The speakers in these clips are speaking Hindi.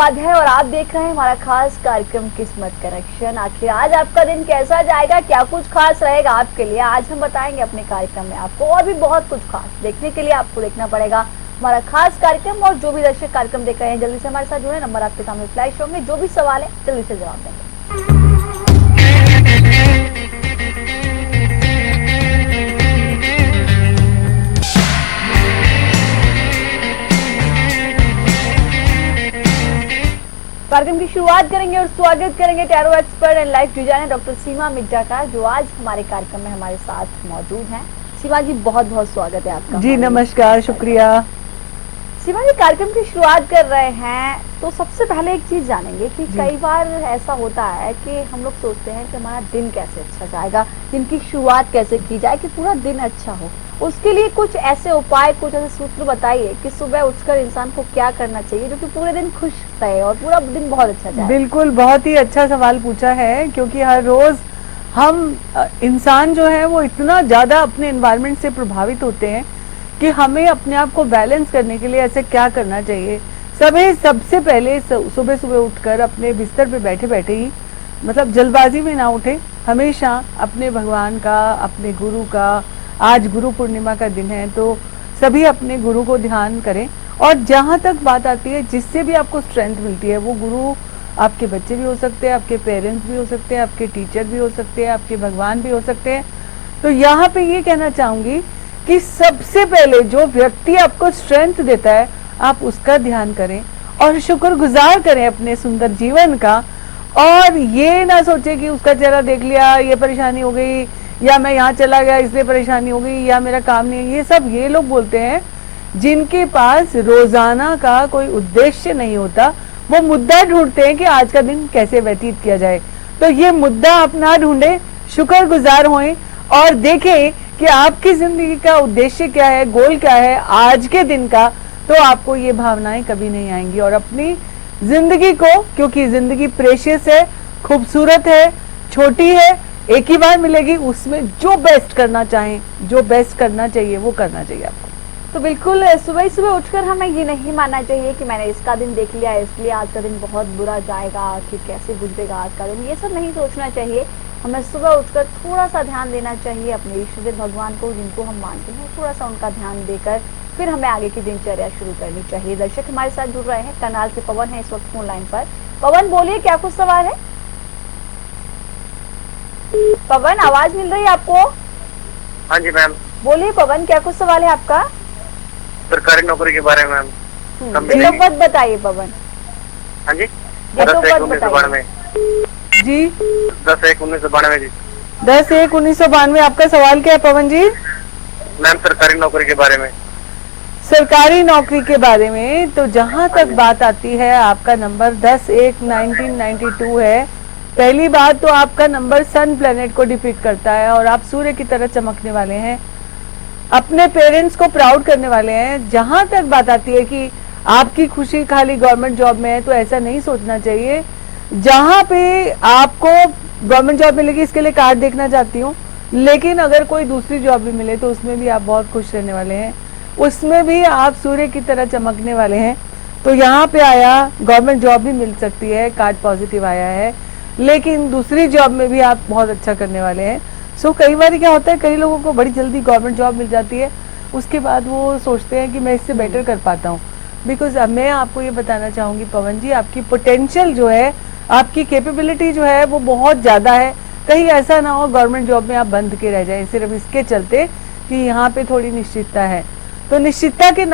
उपाध्याय और आप देख रहे हैं हमारा खास कार्यक्रम किस्मत कनेक्शन। आखिर आज आपका दिन कैसा जाएगा, क्या कुछ खास रहेगा आपके लिए, आज हम बताएंगे अपने कार्यक्रम में आपको। और भी बहुत कुछ खास देखने के लिए आपको देखना पड़ेगा हमारा खास कार्यक्रम। और जो भी दर्शक कार्यक्रम देख रहे हैं जल्दी से हमारे साथ जुड़े, नंबर आपके सामने फ्लैश होंगे। जो भी सवाल है जल्दी से जवाब देंगे। कार्यक्रम की शुरुआत करेंगे और स्वागत करेंगे tarot expert and life designer doctor Seema Mirza का, जो आज हमारे कार्यक्रम में हमारे साथ मौजूद हैं। सीमा जी बहुत बहुत स्वागत है आपका। जी नमस्कार, शुक्रिया। सीमा जी कार्यक्रम की शुरुआत कर रहे हैं तो सबसे पहले एक चीज जानेंगे कि कई बार ऐसा होता है कि हम लोग सोचते हैं कि हमारा दिन कैसे अच्छा जाएगा, दिन की शुरुआत कैसे की जाए कि पूरा दिन अच्छा हो। उसके लिए कुछ ऐसे उपाय, कुछ ऐसे सूत्र बताइए कि सुबह उठकर इंसान को क्या करना चाहिए जो कि पूरे दिन खुश रहे और पूरा दिन बहुत अच्छा जाए। बिल्कुल, बहुत ही अच्छा सवाल पूछा है, क्योंकि हर रोज हम इंसान जो है वो इतना ज्यादा अपने एनवायरनमेंट से प्रभावित होते हैं कि हमें अपने आप को बैलेंस करने के लिए ऐसे क्या करना चाहिए। सबसे पहले सुबह सुबह उठकर अपने बिस्तर पे बैठे बैठे ही, मतलब जल्दबाजी में ना उठे, हमेशा अपने भगवान का, अपने गुरु का, आज गुरु पूर्णिमा का दिन है तो सभी अपने गुरु को ध्यान करें। और जहाँ तक बात आती है जिससे भी आपको स्ट्रेंथ मिलती है, वो गुरु आपके बच्चे भी हो सकते हैं, आपके पेरेंट्स भी हो सकते हैं, आपके टीचर भी हो सकते हैं, आपके भगवान भी हो सकते हैं। तो यहाँ पे ये कहना चाहूंगी कि सबसे पहले जो व्यक्ति आपको स्ट्रेंथ देता है आप उसका ध्यान करें और शुक्रगुजार करें अपने सुंदर जीवन का। और ये ना सोचे कि उसका चेहरा देख लिया, ये परेशानी हो गई, या मैं यहाँ चला गया इसलिए परेशानी हो गई, या मेरा काम नहीं है। ये सब ये लोग बोलते हैं जिनके पास रोजाना का कोई उद्देश्य नहीं होता। वो मुद्दा ढूंढते हैं कि आज का दिन कैसे व्यतीत किया जाए। तो ये मुद्दा आप ना ढूंढे, शुक्रगुजार होएं और देखें कि आपकी जिंदगी का उद्देश्य क्या है, गोल क्या है आज के दिन का। तो आपको ये भावनाएं कभी नहीं आएंगी। और अपनी जिंदगी को, क्योंकि जिंदगी प्रेशियस है, खूबसूरत है, छोटी है, एक ही बार मिलेगी, उसमें जो बेस्ट करना चाहें, जो बेस्ट करना चाहिए वो करना चाहिए आपको। तो बिल्कुल सुबह सुबह उठकर हमें ये नहीं मानना चाहिए कि मैंने इसका दिन देख लिया इसलिए आज का दिन बहुत बुरा जाएगा, कि कैसे गुजरेगा आज का दिन, ये सब नहीं सोचना चाहिए। हमें सुबह उठकर थोड़ा सा ध्यान देना चाहिए अपने ईश्वर भगवान को, जिनको हम मानते हैं, थोड़ा सा उनका ध्यान देकर फिर हमें आगे की दिनचर्या शुरू करनी चाहिए। दर्शक हमारे साथ जुड़ रहे हैं, करनाल से पवन है इस वक्त फोन लाइन पर। पवन बोलिए, क्या कुछ सवाल है? पवन आवाज मिल रही है आपको? हाँ जी मैम। बोलिए पवन, क्या कुछ सवाल है आपका? सरकारी नौकरी के बारे में मैम। डेट ऑफ बर्थ बताइए पवन। हाँ जी, डेट ऑफ बर्थ बताइए जी। 10/1/1992 जी। 10/1/1992। आपका सवाल क्या है पवन जी? मैम सरकारी नौकरी के बारे में। सरकारी नौकरी के बारे में तो जहाँ तक बात आती है, आपका नंबर 10/1/1992 है। पहली बात तो आपका नंबर सन प्लेनेट को डिपिक्ट करता है और आप सूर्य की तरह चमकने वाले हैं, अपने पेरेंट्स को प्राउड करने वाले हैं। जहां तक बात आती है कि आपकी खुशी खाली गवर्नमेंट जॉब में है, तो ऐसा नहीं सोचना चाहिए। जहां पे आपको गवर्नमेंट जॉब मिलेगी इसके लिए कार्ड देखना चाहती हूँ, लेकिन अगर कोई दूसरी जॉब भी मिले तो उसमें भी आप बहुत खुश रहने वाले हैं, उसमें भी आप सूर्य की तरह चमकने वाले हैं। तो यहाँ पे आया गवर्नमेंट जॉब भी मिल सकती है, कार्ड पॉजिटिव आया है, लेकिन दूसरी जॉब में भी आप बहुत अच्छा करने वाले हैं। सो कई बार क्या होता है, कई लोगों को बड़ी जल्दी गवर्नमेंट जॉब मिल जाती है, उसके बाद वो सोचते हैं कि मैं इससे बेटर कर पाता हूँ। बिकॉज मैं आपको ये बताना चाहूँगी पवन जी, आपकी पोटेंशियल जो है, आपकी कैपेबिलिटी जो है वो बहुत ज़्यादा है। कहीं ऐसा ना हो गवर्नमेंट जॉब में आप बंद के रह जाएं सिर्फ इसके चलते कि यहाँ पे थोड़ी निश्चितता है। तो निश्चितता के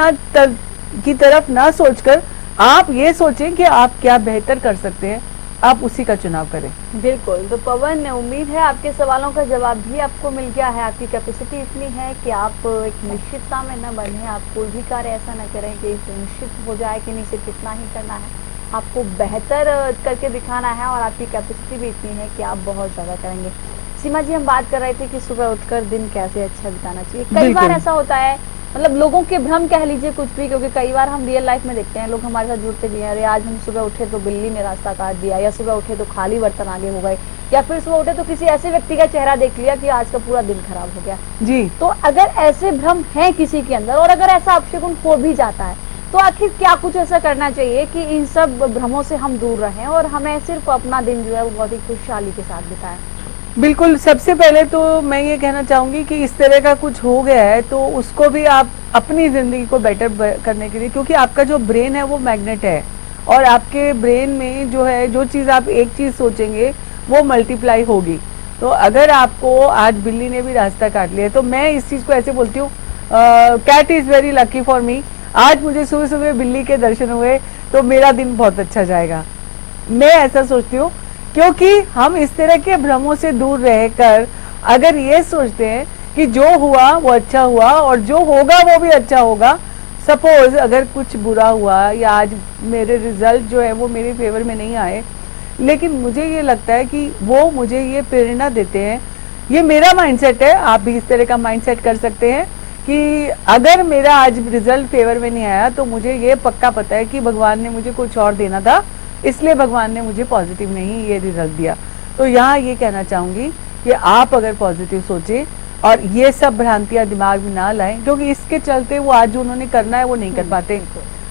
की तरफ ना सोचकर आप ये सोचें कि आप क्या बेहतर कर सकते हैं, आप उसी का चुनाव करें। बिल्कुल। तो पवन, उम्मीद है आपके सवालों का जवाब भी आपको मिल गया है। आपकी कैपेसिटी इतनी है कि आप एक निश्चितता में न बने, आप कोई भी कार्य ऐसा न करें कि निश्चित हो जाए कि नहीं सिर्फ इतना ही करना है, आपको बेहतर करके दिखाना है। और आपकी कैपेसिटी भी इतनी है कि आप बहुत ज़्यादा करेंगे। सीमा जी, हम बात कर रहे थे कि सुबह उठकर दिन कैसे अच्छा बिताना चाहिए। कई बार ऐसा होता है, मतलब लोगों के भ्रम कह लीजिए कुछ भी, क्योंकि कई बार हम रियल लाइफ में देखते हैं लोग हमारे साथ जुड़ते भी हैं, अरे आज हम सुबह उठे तो बिल्ली ने रास्ता काट दिया, या सुबह उठे तो खाली बर्तन आगे हो गए, या फिर सुबह उठे तो किसी ऐसे व्यक्ति का चेहरा देख लिया कि आज का पूरा दिन खराब हो गया जी। तो अगर ऐसे भ्रम है किसी के अंदर और अगर ऐसा अपशगुन हो भी जाता है तो आखिर क्या कुछ ऐसा करना चाहिए कि इन सब भ्रमों से हम दूर रहें और हमें सिर्फ अपना दिन जो है वो बहुत ही खुशहाली के साथ बिताएं? बिल्कुल, सबसे पहले तो मैं ये कहना चाहूंगी कि इस तरह का कुछ हो गया है तो उसको भी आप अपनी जिंदगी को बेटर करने के लिए, क्योंकि आपका जो ब्रेन है वो मैग्नेट है और आपके ब्रेन में जो है, जो चीज़ आप एक चीज़ सोचेंगे वो मल्टीप्लाई होगी। तो अगर आपको आज बिल्ली ने भी रास्ता काट लिया, तो मैं इस चीज़ को ऐसे बोलती हूँ, cat is very lucky for me. आज मुझे सुबह सुबह बिल्ली के दर्शन हुए तो मेरा दिन बहुत अच्छा जाएगा, मैं ऐसा सोचती हूँ। क्योंकि हम इस तरह के भ्रमों से दूर रहकर अगर ये सोचते हैं कि जो हुआ वो अच्छा हुआ और जो होगा वो भी अच्छा होगा, सपोज अगर कुछ बुरा हुआ या आज मेरे रिजल्ट जो है वो मेरे फेवर में नहीं आए, लेकिन मुझे ये लगता है कि वो मुझे ये प्रेरणा देते हैं। ये मेरा माइंडसेट है, आप भी इस तरह का माइंडसेट कर सकते हैं कि अगर मेरा आज रिजल्ट फेवर में नहीं आया तो मुझे ये पक्का पता है कि भगवान ने मुझे कुछ और देना था, इसलिए भगवान ने मुझे पॉजिटिव नहीं ये रिजल्ट दिया। तो यहाँ ये कहना चाहूँगी कि आप अगर पॉजिटिव सोचें और ये सब भ्रांतियाँ दिमाग में ना लाएं, क्योंकि इसके चलते वो आज जो उन्होंने करना है वो नहीं कर पाते,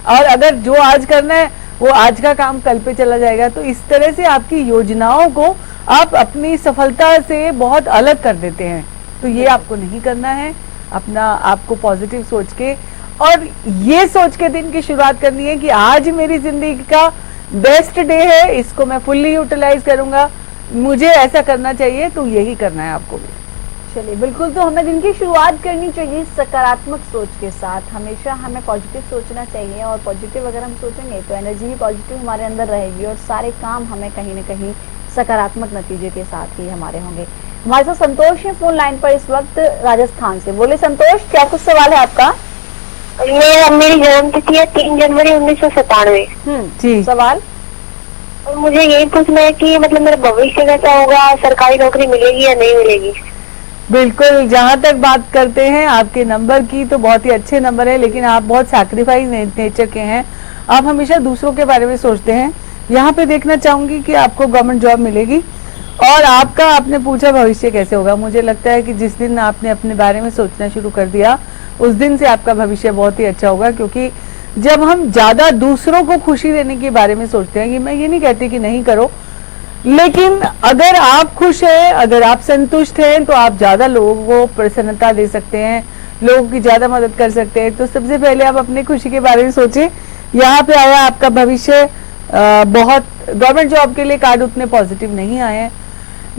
और अगर जो आज करना है वो आज का काम कल पे चला जाएगा। तो इस तरह से आपकी योजनाओं को आप अपनी सफलता से बहुत अलग कर देते हैं। तो ये आपको नहीं करना है। अपना आपको पॉजिटिव सोच के और ये सोच के दिन की शुरुआत करनी है कि आज मेरी जिंदगी का बेस्ट डे है, इसको मैं फुल्ली यूटिलाइज करूंगा, मुझे ऐसा करना चाहिए। तो यही करना है आपको भी। चलिए, बिल्कुल। तो हमें दिन की शुरुआत करनी चाहिए सकारात्मक सोच के साथ। हमेशा हमें पॉजिटिव सोचना चाहिए और पॉजिटिव अगर हम सोचेंगे तो एनर्जी भी पॉजिटिव हमारे अंदर रहेगी और सारे काम हमें कहीं ना कहीं सकारात्मक नतीजे के साथ ही हमारे होंगे। हमारे साथ संतोष है फोन लाइन पर इस वक्त राजस्थान से। बोले संतोष, क्या कुछ सवाल है आपका? मेरी जन्म तिथि है 3 जनवरी 1997। जी, सवाल? और मुझे यही पूछना है कि मतलब मेरा भविष्य कैसा होगा, सरकारी नौकरी मिलेगी या नहीं मिलेगी? बिल्कुल। जहाँ तक बात करते हैं आपके नंबर की, तो बहुत ही अच्छे नंबर है, लेकिन आप बहुत सैक्रिफाइस नेचर के हैं। आप हमेशा दूसरों के बारे में सोचते हैं। यहाँ पे देखना चाहूंगी कि आपको गवर्नमेंट जॉब मिलेगी और आपका, आपने पूछा भविष्य कैसे होगा, मुझे लगता है कि जिस दिन आपने अपने बारे में सोचना शुरू कर दिया उस दिन से आपका भविष्य बहुत ही अच्छा होगा। क्योंकि जब हम ज्यादा दूसरों को खुशी देने के बारे में सोचते हैं, कि मैं ये नहीं कहती कि नहीं करो, लेकिन अगर आप खुश हैं, अगर आप संतुष्ट हैं, तो आप ज्यादा लोगों को प्रसन्नता दे सकते हैं, लोगों की ज्यादा मदद कर सकते हैं। तो सबसे पहले आप अपनी खुशी के बारे में सोचें। यहाँ पे आया आपका भविष्य बहुत, गवर्नमेंट जॉब के लिए कार्ड उतने पॉजिटिव नहीं आए हैं,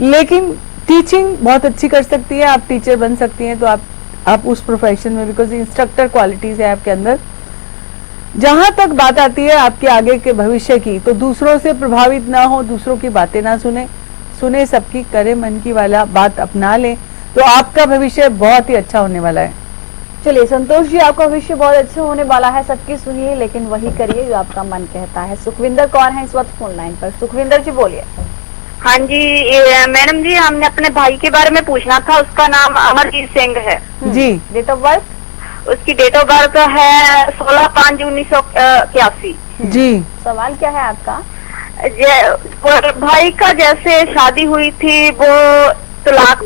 लेकिन टीचिंग बहुत अच्छी कर सकती है, आप टीचर बन सकती हैं। तो आप उस प्रोफेशन में, बिकॉज इंस्ट्रक्टर क्वालिटीज है आपके अंदर। जहां तक बात आती है आपके आगे के भविष्य की, तो दूसरों से प्रभावित ना हो, दूसरों की बातें ना सुने सबकी, करे मन की वाला बात अपना लें, तो आपका भविष्य बहुत ही अच्छा होने वाला है। चलिए संतोष जी, आपका भविष्य बहुत अच्छा होने वाला है। सबकी सुनिए लेकिन वही करिए जो आपका मन कहता है। सुखविंदर कौर है इस वक्त फोन लाइन पर। सुखविंदर जी बोलिए। हाँ जी मैडम जी, हमने अपने भाई के बारे में पूछना था। उसका नाम अमरजीत सिंह है जी। Date of birth? उसकी डेट ऑफ बर्थ है 16/5/1981। जी, सवाल क्या है आपका? भाई का जैसे शादी हुई थी वो तलाक,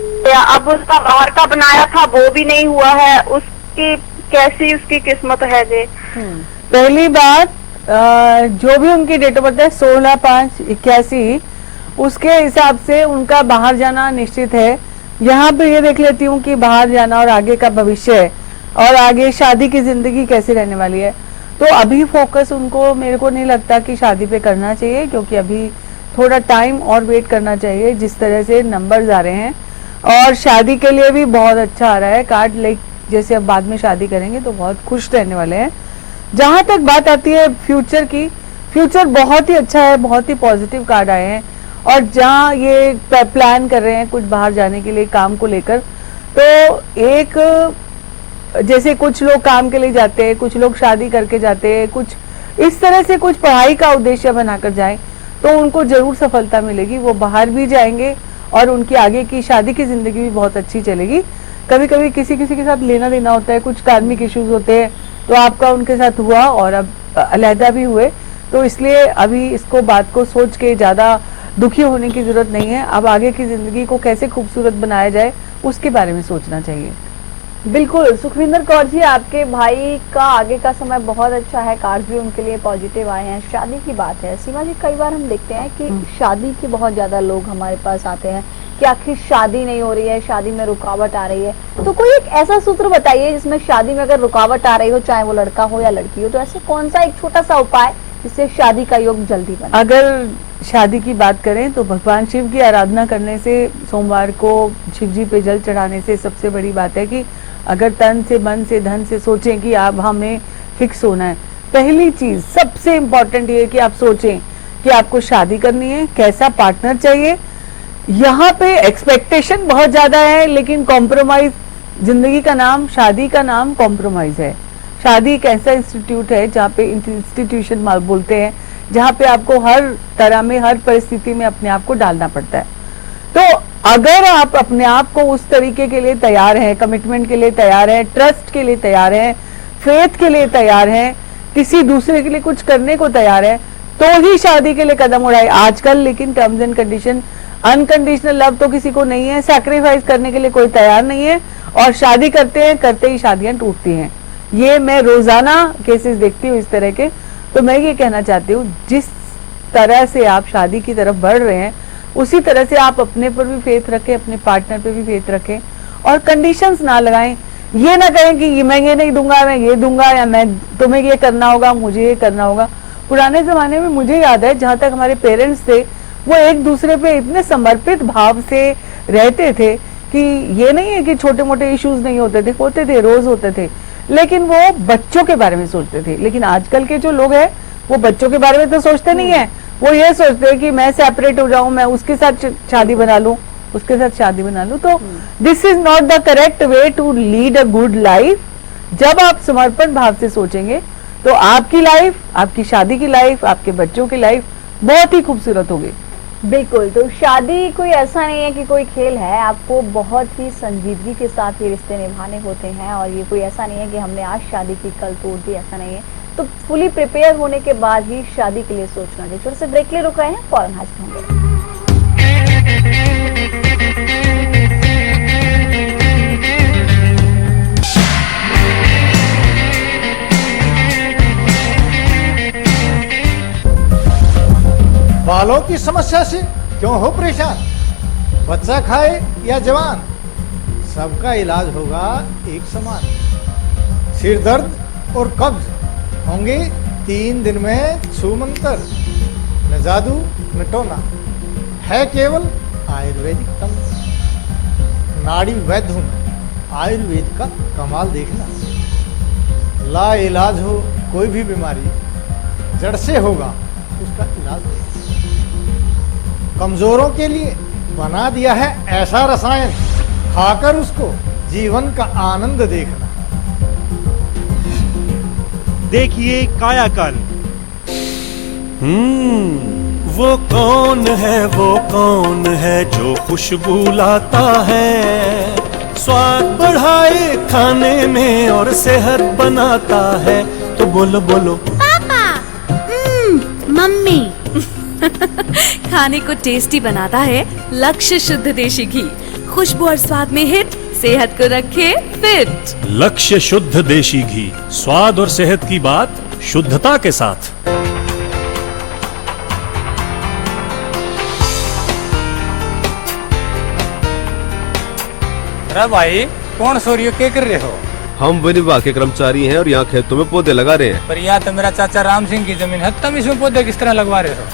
अब उसका बाहर का बनाया था वो भी नहीं हुआ है, उसकी कैसी उसकी किस्मत है जी? पहली बात, जो भी उनकी डेट ऑफ बर्थ है 16/5/81, उसके हिसाब से उनका बाहर जाना निश्चित है। यहाँ पे ये देख लेती हूँ कि बाहर जाना और आगे का भविष्य है और आगे शादी की जिंदगी कैसे रहने वाली है। तो अभी फोकस उनको, मेरे को नहीं लगता कि शादी पे करना चाहिए, क्योंकि अभी थोड़ा टाइम और वेट करना चाहिए। जिस तरह से नंबर्स आ रहे हैं, और शादी के लिए भी बहुत अच्छा आ रहा है कार्ड, लाइक जैसे अब बाद में शादी करेंगे तो बहुत खुश रहने वाले हैं। जहां तक बात आती है फ्यूचर की, फ्यूचर बहुत ही अच्छा है, बहुत ही पॉजिटिव कार्ड आए हैं। और जहाँ ये प्लान कर रहे हैं कुछ बाहर जाने के लिए काम को लेकर, तो एक जैसे कुछ लोग काम के लिए जाते हैं, कुछ लोग शादी करके जाते हैं, कुछ इस तरह से कुछ पढ़ाई का उद्देश्य बनाकर जाएं तो उनको जरूर सफलता मिलेगी। वो बाहर भी जाएंगे और उनकी आगे की शादी की जिंदगी भी बहुत अच्छी चलेगी। कभी कभी किसी किसी के साथ लेना देना होता है, कुछ कार्मिक इश्यूज होते हैं, तो आपका उनके साथ हुआ और अब अलहदा भी हुए, तो इसलिए अभी इसको बात को सोच के ज्यादा दुखी होने की जरूरत नहीं है। अब आगे की जिंदगी को कैसे खूबसूरत बनाया जाए उसके बारे में सोचना चाहिए। बिल्कुल सुखविंदर कौर जी, आपके भाई का आगे का समय बहुत अच्छा है, कार्ड भी उनके लिए पॉजिटिव आए हैं। शादी की बात है सीमा जी, कई बार हम देखते हैं कि शादी के बहुत ज्यादा लोग हमारे पास आते हैं कि आखिर शादी नहीं हो रही है, शादी में रुकावट आ रही है। तो कोई एक ऐसा सूत्र बताइए जिसमें शादी में अगर रुकावट आ रही हो, चाहे वो लड़का हो या लड़की हो, तो ऐसे कौन सा एक छोटा सा उपाय जिससे शादी का योग जल्दी बने? अगर शादी की बात करें तो भगवान शिव की आराधना करने से, सोमवार को शिव जी पे जल चढ़ाने से सबसे बड़ी बात है कि अगर तन से, मन से, धन से सोचें कि आप हमें फिक्स होना है, पहली चीज सबसे इम्पोर्टेंट ये है कि आप सोचें कि आपको शादी करनी है, कैसा पार्टनर चाहिए। यहाँ पे एक्सपेक्टेशन बहुत ज्यादा है, लेकिन कॉम्प्रोमाइज, जिंदगी का नाम, शादी का नाम कॉम्प्रोमाइज है। शादी एक ऐसा इंस्टीट्यूट है जहाँ पे इंस्टीट्यूशन बोलते हैं, जहाँ पे आपको हर तरह में, हर परिस्थिति में अपने आप को डालना पड़ता है। तो अगर आप अपने आप को उस तरीके के लिए तैयार हैं, कमिटमेंट के लिए तैयार हैं, ट्रस्ट के लिए तैयार हैं, फेथ के लिए तैयार हैं, किसी दूसरे के लिए कुछ करने को तैयार है, तो ही शादी के लिए कदम उठाए। आजकल लेकिन terms and condition, unconditional love तो किसी को नहीं है, सैक्रिफाइस करने के लिए कोई तैयार नहीं है, और शादी करते हैं, करते ही शादियां टूटती हैं। ये मैं रोजाना केसेस देखती हूँ इस तरह के। तो मैं ये कहना चाहती हूँ, जिस तरह से आप शादी की तरफ बढ़ रहे हैं, उसी तरह से आप अपने पर भी फेथ रखें, अपने पार्टनर पे भी फेथ रखें, और कंडीशंस ना लगाएं। ये ना कहें कि मैं ये नहीं दूंगा, मैं ये दूंगा, या मैं तुम्हें ये करना होगा, मुझे ये करना होगा। पुराने जमाने में मुझे याद है, जहां तक हमारे पेरेंट्स थे, वो एक दूसरे पे इतने समर्पित भाव से रहते थे कि ये नहीं है कि छोटे मोटे इश्यूज नहीं होते थे, रोज होते थे, लेकिन वो बच्चों के बारे में सोचते थे। लेकिन आजकल के जो लोग हैं, वो बच्चों के बारे में तो सोचते नहीं है, वो ये सोचते हैं कि मैं सेपरेट हो जाऊं, मैं उसके साथ शादी बना लूं, उसके साथ शादी बना लूं। तो this is not the correct way to lead a good life. जब आप समर्पण भाव से सोचेंगे तो आपकी लाइफ, आपकी शादी की लाइफ, आपके बच्चों की लाइफ बहुत ही खूबसूरत होगी। बिल्कुल, तो शादी कोई ऐसा नहीं है कि कोई खेल है, आपको बहुत ही संजीदगी के साथ ये रिश्ते निभाने होते हैं, और ये कोई ऐसा नहीं है कि हमने आज शादी की कल तोड़ दी, ऐसा नहीं है। तो फुली प्रिपेयर होने के बाद ही शादी के लिए सोचना चाहिए। छोटे से ब्रेक के लिए रुक रहे हैं, फौरन हाजिर होंगे। बालों की समस्या से क्यों हो परेशान? बच्चा खाए या जवान, सबका इलाज होगा एक समान। सिर दर्द और कब्ज होंगे 3 दिन में छूमंतर, न जादू न टोना, है केवल आयुर्वेदिक तम। नाड़ी वैद्य हूं, आयुर्वेद का कमाल देखना। ला इलाज हो कोई भी बीमारी, जड़ से होगा उसका इलाज। कमजोरों के लिए बना दिया है ऐसा रसायन, खाकर उसको जीवन का आनंद देखना। देखिए कायाकल्प। वो कौन है जो खुशबू लाता है, स्वाद बढ़ाए खाने में और सेहत बनाता है। तो बोलो बोलो पापा, मम्मी। खाने को टेस्टी बनाता है लक्ष्य शुद्ध देशी घी, खुशबू और स्वाद में हिट, सेहत को रखे फिट। लक्ष्य शुद्ध देशी घी, स्वाद और सेहत की बात शुद्धता के साथ। अरे भाई, कौन सो रही हो, क्या कर रहे हो? हम वन विभाग के कर्मचारी हैं और यहाँ खेतों में पौधे लगा रहे हैं। पर यहाँ तो मेरा चाचा राम सिंह की जमीन है, तुम इसमें पौधे किस तरह लगवा रहे हो?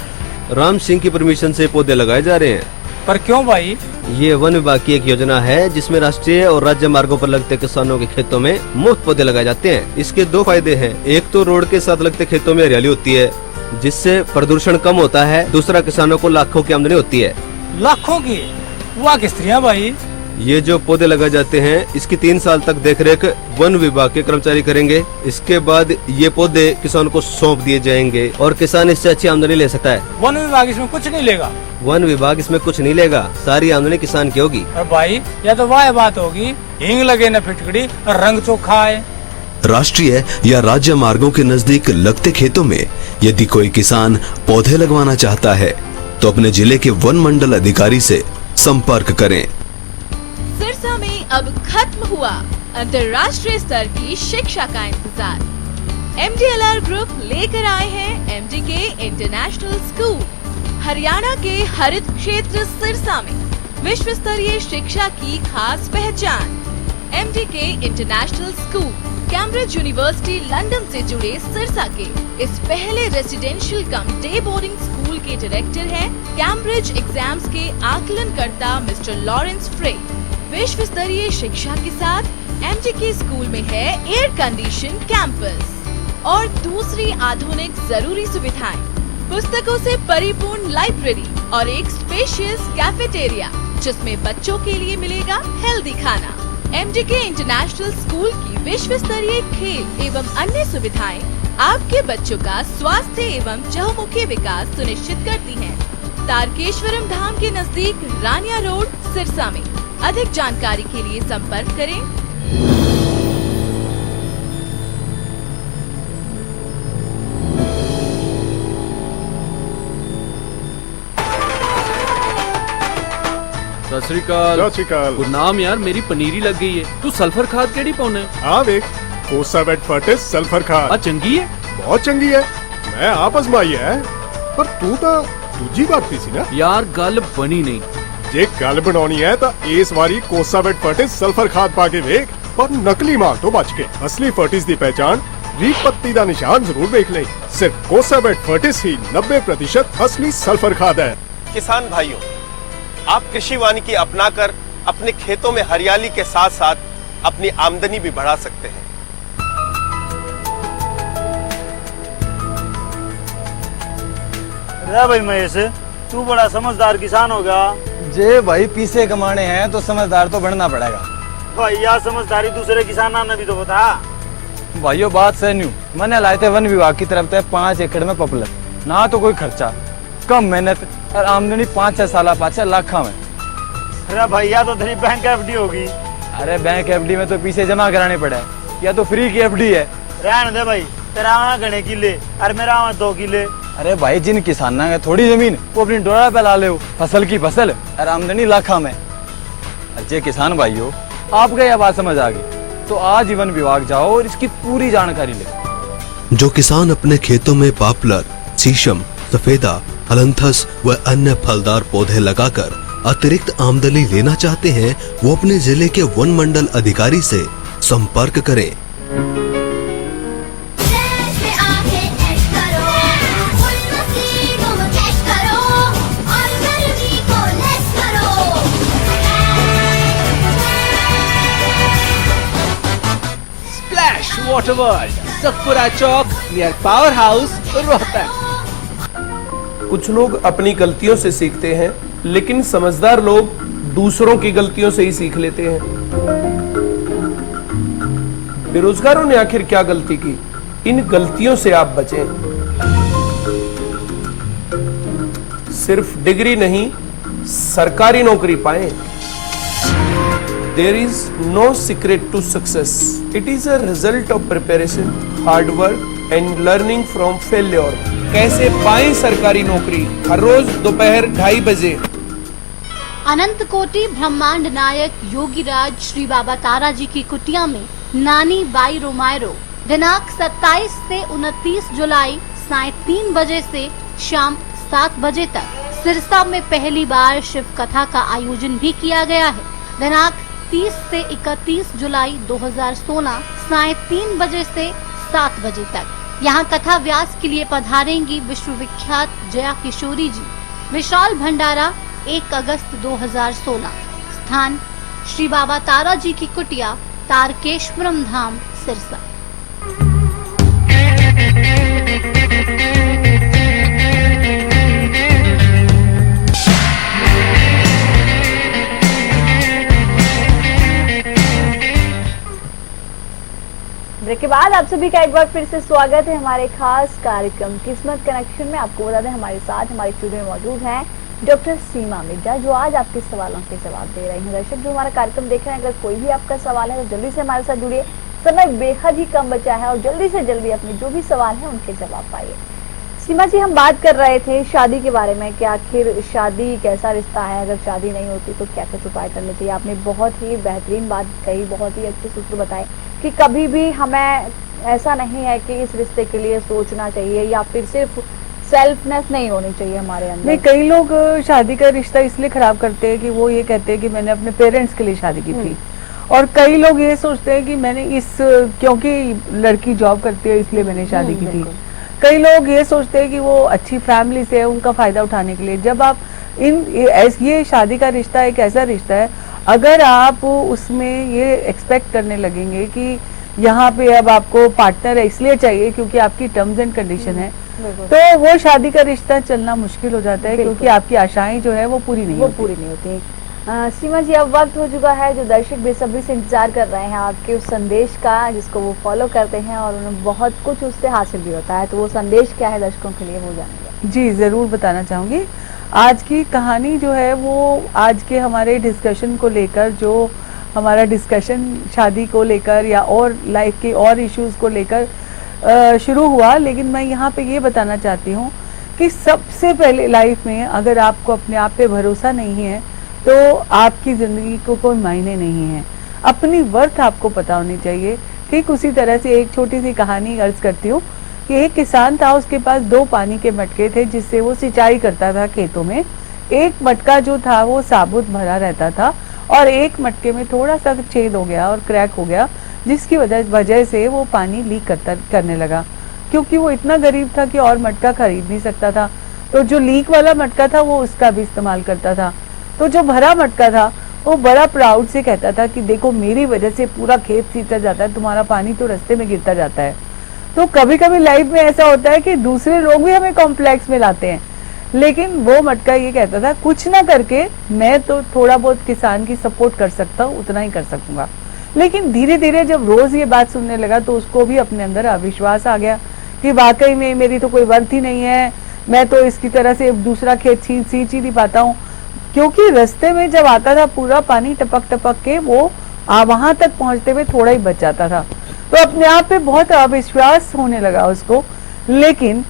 राम सिंह की परमिशन से पौधे लगाए जा रहे हैं। पर क्यों भाई? ये वन विभाग की एक योजना है जिसमें राष्ट्रीय और राज्य मार्गों पर लगते किसानों के खेतों में मुफ्त पौधे लगाए जाते हैं। इसके 2 फायदे हैं। एक तो रोड के साथ लगते खेतों में हरियाली होती है, जिससे प्रदूषण कम होता है। दूसरा, किसानों को लाखों की आमदनी होती है। लाखों की? वाह किस तरह भाई। ये जो पौधे लगाए जाते हैं, इसकी 3 साल तक देखरेख वन विभाग के कर्मचारी करेंगे। इसके बाद ये पौधे किसान को सौंप दिए जाएंगे और किसान इससे अच्छी आमदनी ले सकता है। वन विभाग इसमें कुछ नहीं लेगा? वन विभाग इसमें कुछ नहीं लेगा, सारी आमदनी किसान की होगी। और भाई, यह तो वाह बात होगी, हींग लगे न फिटकड़ी और रंग चोखा आए। राष्ट्रीय या राज्य मार्गों के नजदीक लगते खेतों में यदि कोई किसान पौधे लगवाना चाहता है तो अपने जिले के वन मंडल अधिकारी से संपर्क करें। सिरसा में अब खत्म हुआ अंतर्राष्ट्रीय स्तर की शिक्षा का इंतजार। MDLR ग्रुप लेकर आए हैं MDK इंटरनेशनल स्कूल। हरियाणा के हरित क्षेत्र सिरसा में विश्व स्तरीय शिक्षा की खास पहचान। MDK international school Cambridge university London से जुड़े सिरसा के इस पहले रेसिडेंशियल कम डे बोर्डिंग स्कूल के डायरेक्टर हैं कैम्ब्रिज एग्जाम्स के आकलनकर्ता मिस्टर लॉरेंस फ्रे। विश्व स्तरीय शिक्षा के साथ MDK स्कूल में है एयर कंडीशन कैंपस और दूसरी आधुनिक जरूरी सुविधाएं, पुस्तकों से परिपूर्ण लाइब्रेरी और एक स्पेशियस कैफेटेरिया जिसमें बच्चों के लिए मिलेगा हेल्दी खाना। MDK इंटरनेशनल स्कूल की विश्व स्तरीय खेल एवं अन्य सुविधाएं आपके बच्चों का स्वास्थ्य एवं चहुमुखी विकास सुनिश्चित करती हैं। तारकेश्वरम धाम के नजदीक रानिया रोड, सिरसा में। अधिक जानकारी के लिए संपर्क करें। सत श्री अकाल। गुरनाम यार मेरी पनीरी लग गई है। तू सल्फर खाद केड़ी पाउना है? हाँ वेख, कोसावेट फर्टिस सल्फर खाद। चंगी है, बहुत चंगी है। मैं आप आजमाई है, पर तू तो दूजी बात सी ना यार, गल बनी नहीं। जे गल बनानी है तो इस बारी कोसावेट फर्टिस सल्फर खाद पाके वेख, पर नकली माल तो बच के। असली फर्टिस दी पहचान रीत पत्ती दा निशान जरूर देख ले। सिर्फ कोसावेट फर्टिस ही 90% असली सल्फर खाद है। किसान भाइयों, आप कृषि वानिकी अपनाकर अपने खेतों में हरियाली के साथ साथ अपनी आमदनी भी बढ़ा सकते हैं। रे भाई महेश, तू बड़ा समझदार किसान होगा। जे भाई पीसे कमाने हैं तो समझदार तो बनना पड़ेगा। भाई यार समझदारी दूसरे किसाना ने भी तो बता। भाइयों बात सही नहीं। मैंने लाए थे वन विभाग की तरफ से 5 एकड़ में पॉपुलर, ना तो कोई खर्चा, कम मेहनत और आमदनी 5-6 साल पाछे लाखा में। अरे भैया तो तेरी बैंक FD होगी। अरे बैंक FD में तो पीछे जमा कराने पड़े, या तो फ्री की FD है। रहने दे भाई, तेरा वहाँ गणे किले और मेरा वहाँ 2 किले। अरे भाई जिन किसाना है थोड़ी जमीन वो अपनी डोरा पे ला ले, फसल की फसल और आमदनी लाखा में। अच्छे किसान भाइयों, आपको यह बात समझ आ गई तो आज वन विभाग जाओ और इसकी पूरी जानकारी ले। जो किसान अपने खेतों में पॉपुलर, शीशम, सफेदा, अलंथस व अन्य फलदार पौधे लगाकर अतिरिक्त आमदनी लेना चाहते हैं, वो अपने जिले के वन मंडल अधिकारी से संपर्क करें। स्प्लैश वाटर वर्ल्ड, सतपुरा चौक नियर पावर हाउस, रोहतक। कुछ लोग अपनी गलतियों से सीखते हैं, लेकिन समझदार लोग दूसरों की गलतियों से ही सीख लेते हैं। बेरोजगारों ने आखिर क्या गलती की? इन गलतियों से आप बचें। सिर्फ डिग्री नहीं, सरकारी नौकरी पाएं। There is no secret to success. It is a result of preparation, hard work and learning from failure. कैसे पाएं सरकारी नौकरी? हर रोज दोपहर 2:30 बजे। अनंत कोटि ब्रह्मांड नायक योगीराज श्री बाबा तारा जी की कुटिया में नानी बाई रोमायरो दिनांक 27 से 29 जुलाई साय 3 बजे से शाम 7 बजे तक सिरसा में पहली बार शिव कथा का आयोजन भी किया गया है। दिनांक 30 से 31 जुलाई 2016 साय 3 बजे से 7 बजे तक यहाँ कथा व्यास के लिए पधारेंगी विश्व विख्यात जया किशोरी जी। विशाल भंडारा 1 अगस्त 2016। स्थान श्री बाबा तारा जी की कुटिया, तारकेश्वरम धाम, सिरसा। ब्रेक के बाद आप सभी का एक बार फिर से स्वागत है हमारे खास कार्यक्रम किस्मत कनेक्शन में। आपको बता दें हमारे साथ हमारे स्टूडियो में मौजूद हैं डॉक्टर सीमा मिर्जा, जो आज आपके सवालों के जवाब दे रहे हैं। दर्शक जो हमारा कार्यक्रम देख रहे हैं, अगर कोई भी आपका सवाल है तो जल्दी से हमारे साथ जुड़िए। समय बेहद ही कम बचा है और जल्दी से जल्दी अपने जो भी सवाल है उनके जवाब पाइए। सीमा जी, हम बात कर रहे थे शादी के बारे में कि आखिर शादी कैसा रिश्ता है, अगर शादी नहीं होती तो क्या कुछ उपाय करने चाहिए। आपने बहुत ही बेहतरीन बात कही, बहुत ही अच्छे सूत्र बताए कि कभी भी हमें ऐसा नहीं है कि इस रिश्ते के लिए सोचना चाहिए या फिर सिर्फ सेल्फनेस नहीं होनी चाहिए हमारे अंदर। नहीं, कई लोग शादी का रिश्ता इसलिए खराब करते हैं कि वो ये कहते हैं कि मैंने अपने पेरेंट्स के लिए शादी की थी, और कई लोग ये सोचते हैं कि मैंने क्योंकि लड़की जॉब करती है इसलिए मैंने शादी की थी। कई लोग ये सोचते हैं कि वो अच्छी फैमिली से है, उनका फायदा उठाने के लिए। जब आप ये शादी का रिश्ता एक ऐसा रिश्ता है, अगर आप उसमें ये एक्सपेक्ट करने लगेंगे कि यहाँ पे अब आपको पार्टनर इसलिए चाहिए क्योंकि आपकी टर्म्स एंड कंडीशन है, तो वो शादी का रिश्ता चलना मुश्किल हो जाता है, क्योंकि आपकी आशाएं जो है वो पूरी नहीं होती। सीमा जी, अब वक्त हो चुका है जो दर्शक बेसब्री से इंतजार कर रहे हैं आपके उस संदेश का जिसको वो फॉलो करते हैं और उन्हें बहुत कुछ उससे हासिल भी होता है, तो वो संदेश क्या है दर्शकों के लिए, वो जानेंगे। जी जरूर बताना चाहूंगी। आज की कहानी जो है वो आज के हमारे डिस्कशन को लेकर, जो हमारा डिस्कशन शादी को लेकर या और लाइफ के और इश्यूज को लेकर शुरू हुआ, लेकिन मैं यहाँ पे ये बताना चाहती हूँ कि सबसे पहले लाइफ में अगर आपको अपने आप पे भरोसा नहीं है तो आपकी जिंदगी को कोई मायने नहीं है। अपनी वर्थ आपको पता होनी चाहिए। ठीक उसी तरह से एक छोटी सी कहानी अर्ज करती हूँ कि एक किसान था, उसके पास 2 पानी के मटके थे जिससे वो सिंचाई करता था खेतों में। एक मटका जो था वो साबुत भरा रहता था और एक मटके में थोड़ा सा छेद हो गया और क्रैक हो गया, जिसकी वजह से वो पानी लीक करने लगा। क्योंकि वो इतना गरीब था कि और मटका खरीद नहीं सकता था, तो जो लीक वाला मटका था वो उसका भी इस्तेमाल करता था। तो जो भरा मटका था वो बड़ा प्राउड से कहता था कि देखो मेरी वजह से पूरा खेत सींचा जाता है, तुम्हारा पानी तो रास्ते में गिरता जाता है। तो कभी कभी लाइफ में ऐसा होता है कि दूसरे लोग भी हमें कॉम्प्लेक्स में लाते हैं, लेकिन वो मटका ये कहता था कुछ ना करके मैं तो थोड़ा बहुत किसान की सपोर्ट कर सकता हूँ, उतना ही कर सकूंगा। लेकिन धीरे धीरे जब रोज ये बात सुनने लगा तो उसको भी अपने अंदर अविश्वास आ गया कि वाकई में मेरी तो कोई वर्थ ही नहीं है, मैं तो इसकी तरह से दूसरा खेत सींच ही नहीं पाता हूँ। क्योंकि रास्ते में जब आता था पूरा पानी टपक टपक के वो वहां तक पहुंचते हुए थोड़ा ही बच जाता था, तो अपने आप पे बहुत अविश्वास होने लगा उसको। लेकिन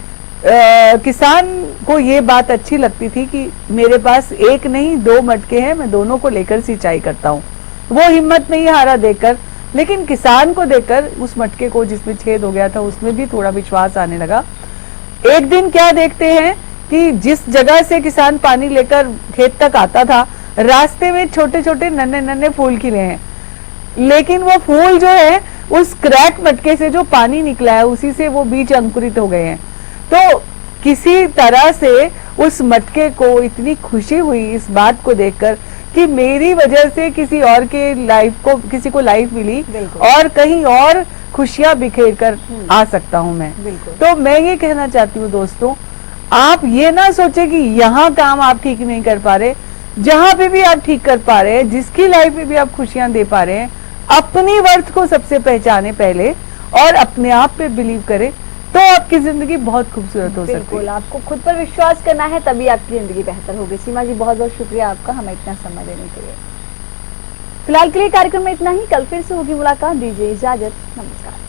किसान को ये बात अच्छी लगती थी कि मेरे पास एक नहीं 2 मटके हैं, मैं दोनों को लेकर सिंचाई करता हूँ। वो हिम्मत नहीं हारा देखकर, लेकिन किसान को देखकर उस मटके को जिसमें छेद हो गया था उसमें भी थोड़ा विश्वास आने लगा। एक दिन क्या देखते हैं कि जिस जगह से किसान पानी लेकर खेत तक आता था, रास्ते में छोटे छोटे नन्हे नन्हे फूल खिले हैं, लेकिन वो फूल जो है उस क्रैक मटके से जो पानी निकला है उसी से वो बीज अंकुरित हो गए हैं। तो किसी तरह से उस मटके को इतनी खुशी हुई इस बात को देखकर कि मेरी वजह से किसी और के किसी को लाइफ मिली और कहीं और खुशियां बिखेर कर आ सकता हूं मैं। तो मैं ये कहना चाहती हूँ दोस्तों, आप ये ना सोचे कि यहाँ काम आप ठीक नहीं कर पा रहे, जहां पे भी आप ठीक कर पा रहे हैं, जिसकी लाइफ में भी आप खुशियां दे पा रहे हैं, अपनी वर्थ को सबसे पहचाने पहले और अपने आप पे बिलीव करें, तो आपकी जिंदगी बहुत खूबसूरत हो सकती है। बिल्कुल, आपको खुद पर विश्वास करना है, तभी आपकी जिंदगी बेहतर होगी। सीमा जी, बहुत बहुत शुक्रिया आपका हमें इतना समय देने के लिए। फिलहाल के लिए कार्यक्रम में इतना ही, कल फिर से होगी मुलाकात, दीजिए इजाजत, नमस्कार।